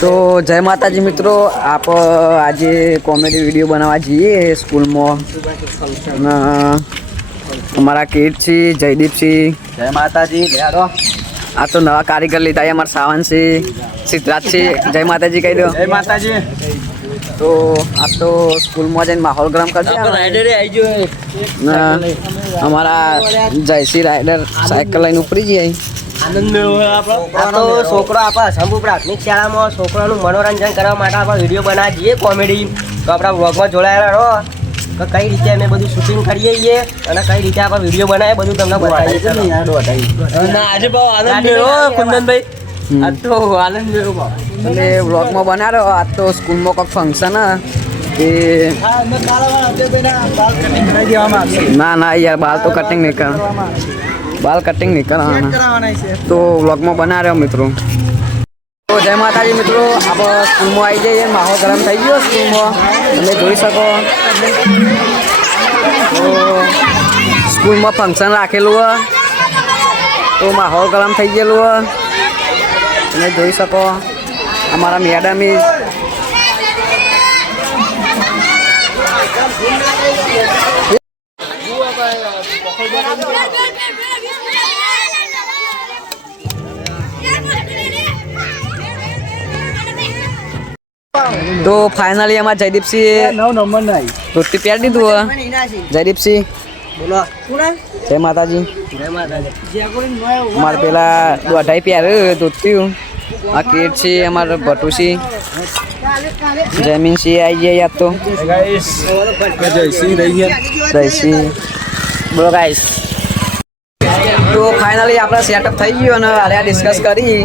તો જય માતાજી મિત્રો આપ આજે કોમેડી વીડિયો બનાવવા જઈએ સ્કૂલમાં. અમારા કીર્તસિંહ જયદીપસિંહ. જય માતાજી આ તો નવા કારીગર લીધા અમારા સાવનસિંહ સિદ્ધરાજસિંહ. જય માતાજી કહી દો. જય માતાજી. તો આ તો સ્કૂલમાં જઈને માહોલ ગરમ કરશે. અમારા જયસિંહ રાઇડર સાયકલ લઈને ઉપરી જઈએ આ આપણો છોકરો આપણે શંભુ પ્રાથમિક શાળામાં છોકરાનું મનોરંજન કરવા માટે આપણે વીડિયો બનાવીએ છીએ કોમેડી. તો આપણા વ્લોગમાં જોડાયેલા રહો. તો કઈ રીતે અમે બધું શૂટિંગ કરીએ છીએ અને કઈ રીતે આપણે વીડિયો બનાવીએ બધું તમને બતાવીએ. છીએ કુંદનભાઈ. આ તો આનંદ મેળવો બાપ. એટલે વ્લોગમાં બનાવ્યો આજ તો સ્કૂલમાં કોઈક ફંક્શન એ ના ના યાર બાલ તો કટિંગ નહીં કર બાલ કટિંગ નહીં કરાવવાના તો વ્લોગમાં બનાવ્યો મિત્રો. તો જય માતાજી મિત્રો. આપણે સ્કૂલમાં આવી જઈએ. માહોલ ગરમ થઈ ગયો સ્કૂલમાં તમે જોઈ શકો. તો સ્કૂલમાં ફંક્શન રાખેલું હોય. તો માહોલ ગરમ થઈ ગયેલું હોય. તમે જોઈ શકો. અમારા મેડમ તો ફાઇનલી એમાં જયદીપસિંહ નવ નંબર ના ધોતી પહેરી દીધું જયદીપસિંહ બોલો જય માતાજી. જય માતાજી. અમારે પેલા દોઢાઈ પ્યાર ધોત્યું. આ કેટ છે અમારે જમીન છે આવી ગયા યાદ તો. જયસિંહ બોલો ગાઈસ તો ફાઇનલી આપણે સેટઅપ થઈ ગયું અને હારે ડિસ્કસ કરી.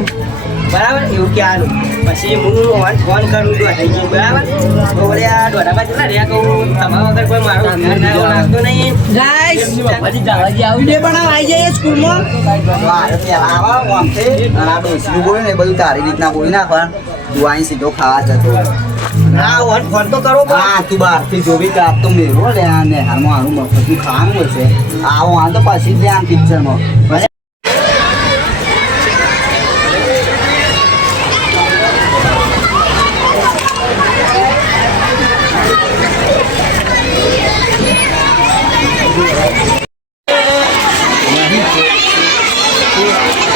બરાબર? એવું ક્યાંનું પછી હું ફોન ફોન કરું તો થઈ ગયું બરાબર? તો વળી આ દોઢામાં બાજુ રહ્યા કહું તમારા વગર કોઈ મારો ના લાગતું નહીં. પછી જવા દે આવું અને આ ડોસીનું બોલે ને બધું તારી રીતના બોલી નાખવાનું. તું અહીં સીધો ખાવા જતો હા ફોન ફોન તો કરો પણ. હા તું બહારથી જોવી કે આ તો મેળવો લે આ ને હાલમાં હારું મફતનું ખાવાનું આવો હાલ તો પછી ધ્યાન પિક્ચરમાં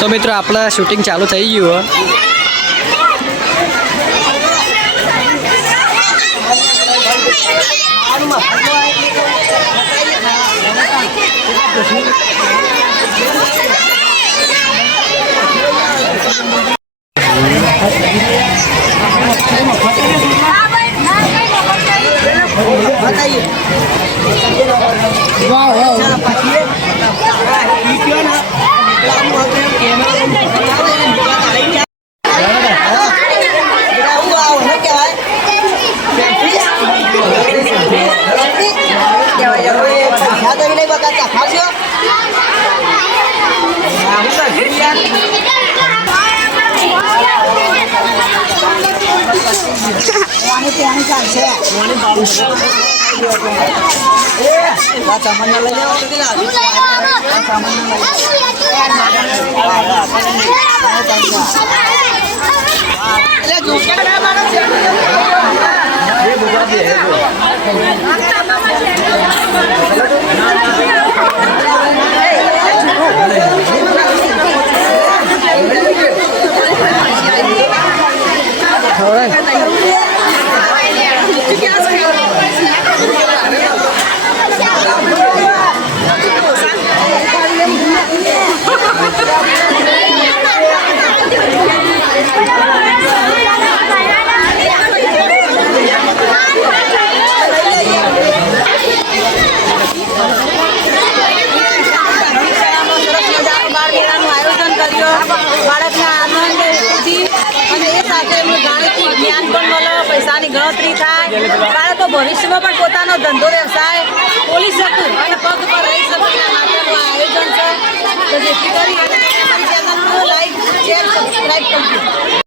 તો મિત્રો આપણે શૂટિંગ ચાલુ થઈ ગયું 好嘞好嘞好嘞好嘞好嘞 બાળકને આનંદ સુધી અને એ સાથે એમનું જ્ઞાન પણ મળે પૈસાની ગણતરી થાય. બાળકો ભવિષ્યમાં પણ પોતાનો ધંધો વ્યવસાય ખોલી શકે અને પગ પર રહી શકે એના માટેનું આયોજન છે. તો જેથી કરી